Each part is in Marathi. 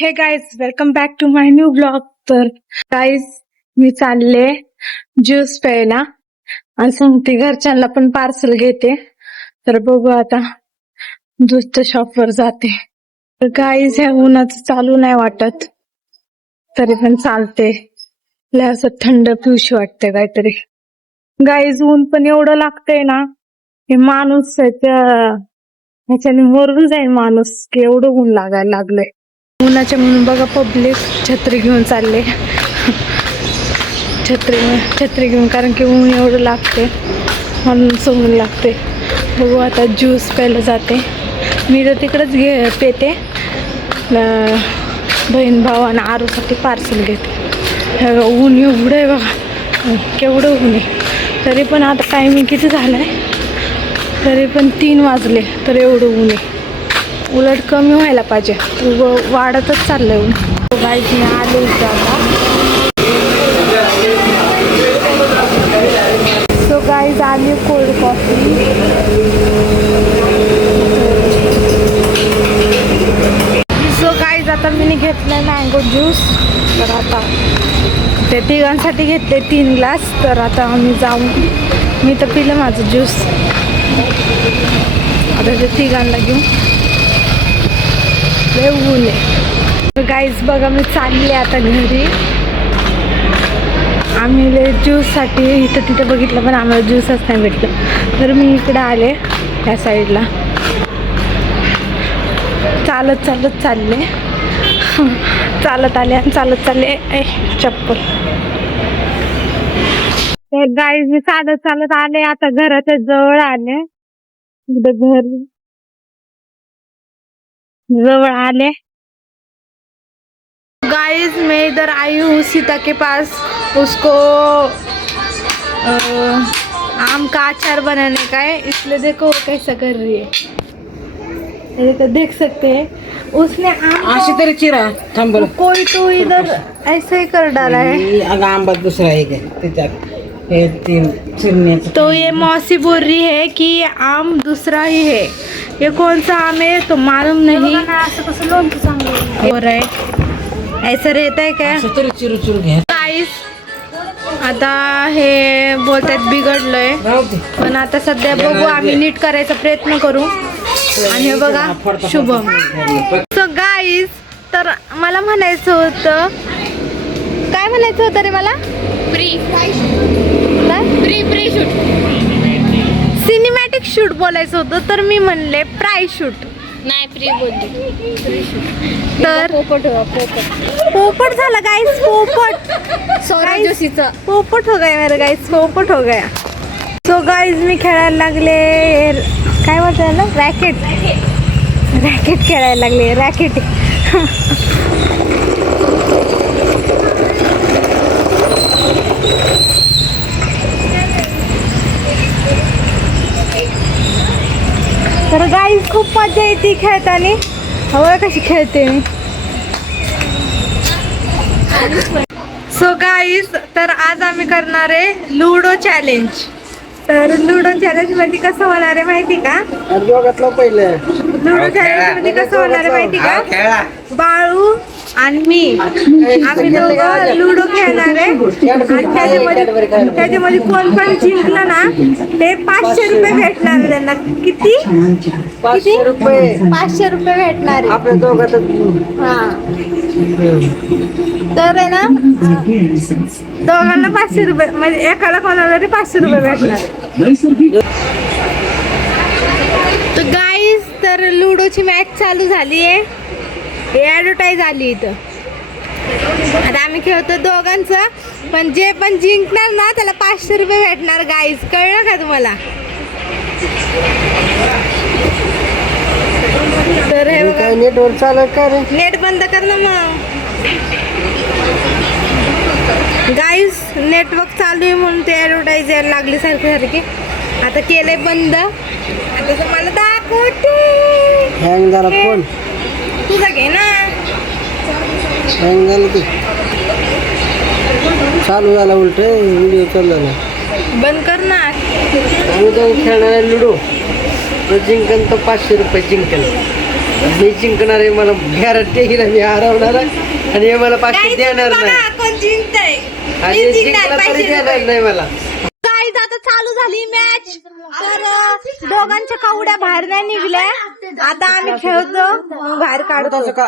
हे guys welcome back to my new blog. तर गाईज मी चालले ज्यूस प्यायला आणि सांगते घरच्यांना पण पार्सल घेते. तर बघू आता ज्यूसच्या शॉपवर जाते. तर गाईज ह्या उन्हाचं चालू नाही वाटत तरी पण चालते. लय असं थंड पिऊशी वाटते काहीतरी. गाईज ऊन पण एवढं लागतंय ना हे माणूस ह्याच्याने मरून जाईल माणूस की एवढं ऊन लागायला लागलंय. उन्हाच्या म्हणून बघा पब्लिक छत्री घेऊन चालले. छत्री घेऊन कारण की ऊन एवढं लागते म्हणून ऊन लागते. बघू आता ज्यूस प्यायला जाते. मी तर तिकडेच पेते. बहीण भाऊ आणि आरूसाठी पार्सल घेते. ऊन एवढं आहे बघा केवढं ऊन आहे. तरी पण आता टायमिंग किती झालाय तरी पण 3 वाजले तर एवढं ऊन आहे. उलट कमी व्हायला पाहिजे वाढतच चाललंय ऊन. गाईज मी आले इथे आता. सो गाईज आली कोल्ड कॉफी. सो गाईज आता मी घेतलंय मँगो ज्यूस. तर आता ते तिघांसाठी घेतले 3 ग्लास. तर आता आम्ही जाऊन मी तर पिलं माझं ज्यूस. आता ते तिघांना घेऊन ऊन आहे. गाईज बघा मी चालले आता घरी. आम्ही ज्यूससाठी इथं तिथं बघितलं पण आम्हाला ज्यूसच नाही भेटलं. तर मी इकडं आले ह्या साईडला. चालत चालले चालत आले आणि चालत चालले चप्पल. तर गाईज मी चालत आले. आता घराच्या जवळ आले. घर जवळ आले. गाइस मैं इधर आई हूँ सीता के पास. उसको आम का अचार बनाने का है. इसलिए देखो वो कैसा कर रही है. ये तो देख सकते हैं उसने आम चिरा कोई तो इधर ऐसे ही कर डाला है. आंबा दूसरा तो ये मौसी बोल रही है कि आम दूसरा ही है. ये कौन सा आम है तो मालूम नहीं हो रहा है. ऐसा रहता है क्या गाइस. आता हे बोलतात बिघडलंय पण आता सध्या बघू आम्ही नीट करायचा प्रयत्न करू. आणि हे बघा शुभम. सो गाईज तर मला म्हणायचं होतं काय म्हणायचं होतं रे मला. प्री शूट सिनेमॅटिक शूट बोलायचं होतं तर मी म्हणले प्राइस शूट नाही प्री बोलली. तर पोपट झाला गाइस. पोपट सौरभ जोशीचा पोपट हो गया मेरा गाइस. पोपट हो गया. सो गाइस मी खेळायला लागले काय म्हणतात ना रॅकेट खेळायला लागले. रॅकेट तर गाईज खूप मजा येते खेळताना. हवं कशी खेळते मी. सो गाईज तर आज आम्ही करणार आहे लुडो चॅलेंज. तर लुडो चॅलेंज मध्ये कसं होणार आहे माहिती का. लुडो चॅलेंज मध्ये कसं होणार आहे माहिती का. बाळू आणि मी आम्ही दोघं लुडो खेळणार आहे. आणि त्याच्यामध्ये कोण पण जिंकलं ना ते 500 रुपये भेटणार त्यांना. किती 500 रुपये भेटणार आपल्या दोघात. हा तर आहे ना दोघांना 500 रुपये म्हणजे एकाला कोणाला तरी 500 रुपये भेटणार. तर गाईज तर लुडोची मॅच चालू झाली आहे. ॲडव्हर्टाईज आली इथं. आता आम्ही खेळतो दोघांचं पण जे पण जिंकणार ना त्याला 500 रुपये भेटणार. गाईज कळलं का तुम्हाला. तर हे बघा नेटवर चालत का रे. नेट बंद कर ना मग. गाईज नेटवर्क चालू आहे म्हणून ते ॲडव्हर्टाईज यायला लागली सारखी. आता केलंय बंद. आता तुम्हाला दाखवते. हँग झाला फोन. तुझा घे ना. हँग झालं की चालू झाला उलट व्हिडिओ चालू झाला. बंद कर ना. आम्ही जाऊन खेळणार आहे लुडो. जिंकन तर 500 रुपये जिंकल. मी जिंकणार आहे, मला गॅरंटी आहे मी हरवणार आहे आणि हे मला पाकिट देणार नाही कोण जिंकतंय आणि हे जिंकला तरी देणार नाही मला. गाईज आता चालू झाली मॅच. तर दोघांच्या कवड्या बाहेर नाही निघल्या. आता आम्ही खेळतो, बाहेर काढतो. तसं का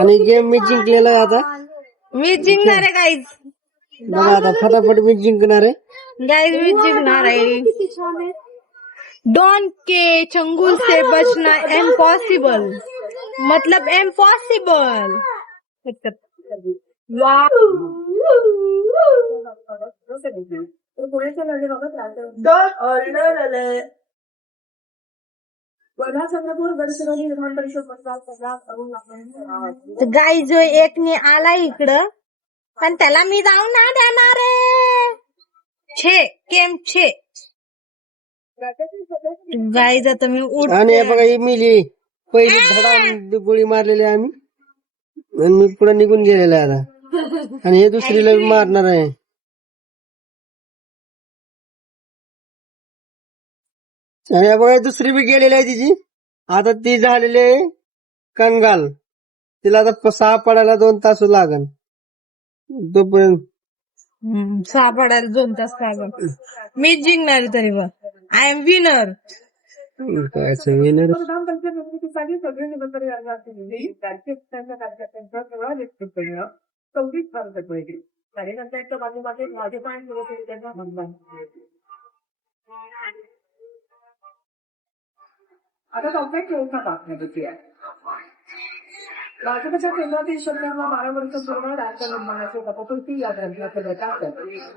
आणि गेम मी जिंकलेला आहे आता. मी जिंकणार आहे गाईज. बघा आता फटाफट मी जिंकणार आहे. गाइस मी जिंकणार आहे. डॉन के चंगुल से बचना इम्पॉसिबल, मतलब इम्पॉसिबल. गाई जो एकने आला इकडं, पण त्याला मी जाऊन ना देणार आहे. 6 गेम 6. गाईज आता मी आणि हे बघा ही मिली पहिली धडा गोळी मारलेली आहे आम्ही आणि मी पुढे निघून गेलेला आहे आता. आणि हे दुसरीला बी मारणार आहे. आणि हे बघा दुसरी बी गेलेली आहे तिची. आता ती झालेली आहे कंगाल. तिला आता 6 पडायला 2 तास लागल. तोपर्यंत सापडायला 2 तास लागल. मी जिंकणार आहे तरी बघ. I am winner. काय विनर. आता कॉम्पॅक्ट योजना दाखवण्याची आहे. भाजपच्या केंद्रातील सरकारला 12 वर्ष पूर्ण राज्य निर्माणाची पतपुर्ती या ग्रंथाचं रटात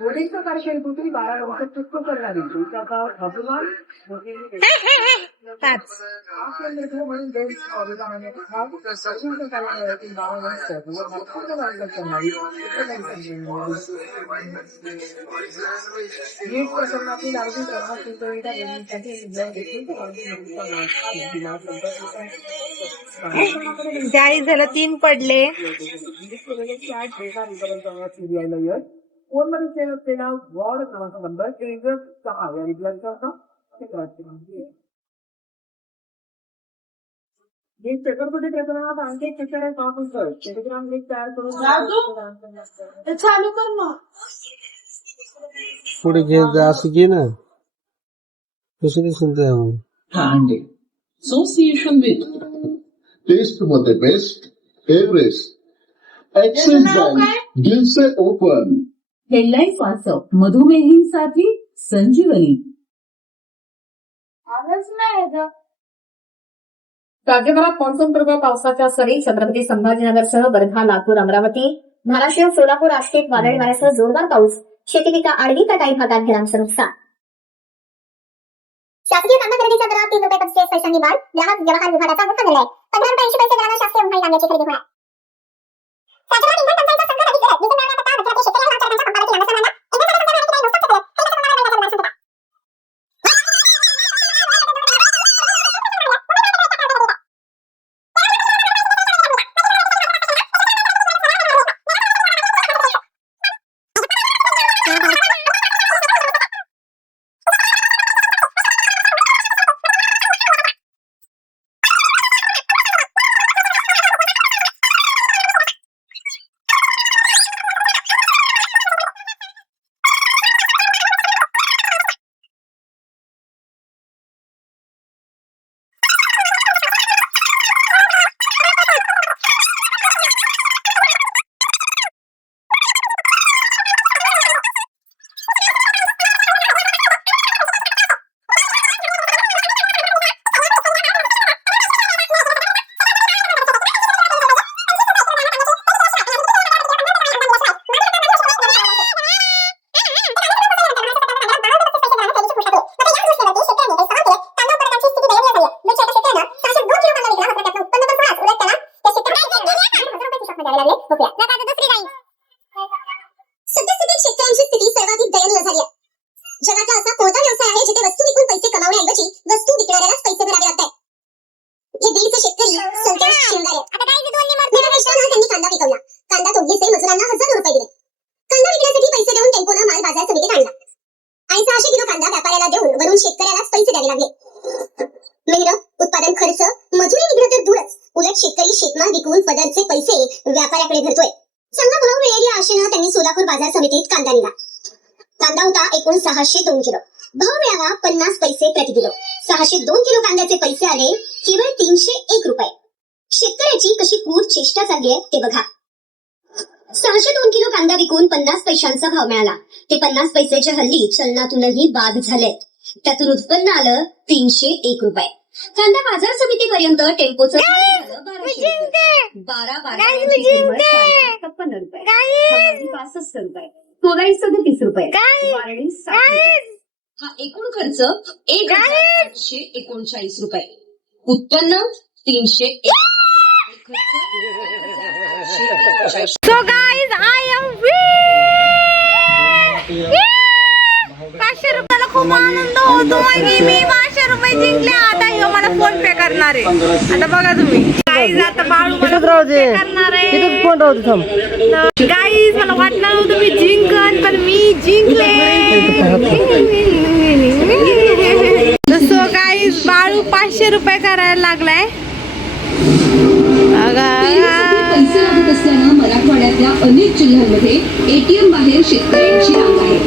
मोदींच्या कारकिर्दीतील 12 वर्ष चुक करणारी त्याचा अभिमान आत्मनिर्भर म्हणून देश अभिमानाने कार्यालयातील 12 वर्ष करणारी नीट प्रकरणातील अगदी प्रभाव चिंतवणीच्या नेमणुकीसाठी गाई झालं 3 पडले. फोनमध्ये सेव्ह असलेला वॉर्ड क्रमांक नंबर 6 या विद्यार्थ्यांचा हे चक्रपती प्रकरणात आणखी एक शिक्षण महापुस्तक टेलिग्राम लिंक तयार करून चालू कर मग. पुढे घे असं घे ना. कसं सुनते and association with taste मध्ये best Everest axis bank दिलसे open headline वाचव. मधुमेहींसाठी संजीवनी. राज्यभरात मान्सूनपूर्व पावसाच्या सरी. छत्रपती संभाजीनगरसह वर्धा, लातूर, अमरावती, धाराशिव, सोलापूर, आष्टीत वादळी वाऱ्यासह जोरदार पाऊस. शेतीपिका आडवी तर काही भागात घरांचं नुकसान. शासकीय कांदा खरेदीच्या दरात 3 रुपये 45 पैशांनी वाढ. ग्राहक व्यवहार विभागाचा मोठा निर्णय. 15 रुपये 80 पैसे दरानं शासकीय उन्हाळी कांद्याची खरेदी होणार. राज्यभरात इंधन टंचाईचा संकट अधिक झाला. डिझेल मिळवण्याकरता राज्यातील शेतकरी आणि नागरिकांच्या संपादकीय आंदोलनांना विकून पदरचे पैसे व्यापाऱ्याकडे भरतोय. चांगला भाव मिळेल या आशेनं त्यांनी सोलापूर बाजार समितीत कांदा दिला. कांदा होता एकूण 602 किलो. भाव मिळाला 50 पैसे प्रति किलो. 602 किलो कांद्याचे पैसे आले केवळ 301 रुपये. शेतकऱ्याची कशी कूर चेष्टा चालली आहे ते बघा. 602 किलो कांदा विकून 50 पैशांचा भाव मिळाला. ते 50 पैशाच्या हल्ली चलनातूनही बाद झाले. त्यातून उत्पन्न आलं 301 रुपये. कांदा बाजार समितीपर्यंत टेम्पोचं भाडं झालं 1200 रुपये. 56 रुपये. हमाली 65 रुपये. तोलाई 37 रुपये. वारणी 60 रुपये. हा एकूण खर्च 1,839 रुपये. उत्पन्न 301. So guys, I am win! 500 रुपयाला खूप आनंद होतोय की मी 500 रुपये जिंकले. आता ह्यो मला फोन पे करणार आहे. आता बघा तुम्ही गाईज, आता बाळू मला फोन पे करणार आहे. फोन राहू दे थांब. गाईज, मला वाटलं नव्हतं मी जिंकन, पण मी जिंकले. सो गाईज, बाळू 500 रुपये करायला लागलाय. पैसे लागत असल्यानं मराठवाड्यातल्या अनेक जिल्ह्यांमध्ये एटीएम बाहेर शेतकऱ्यांची रांग आहे.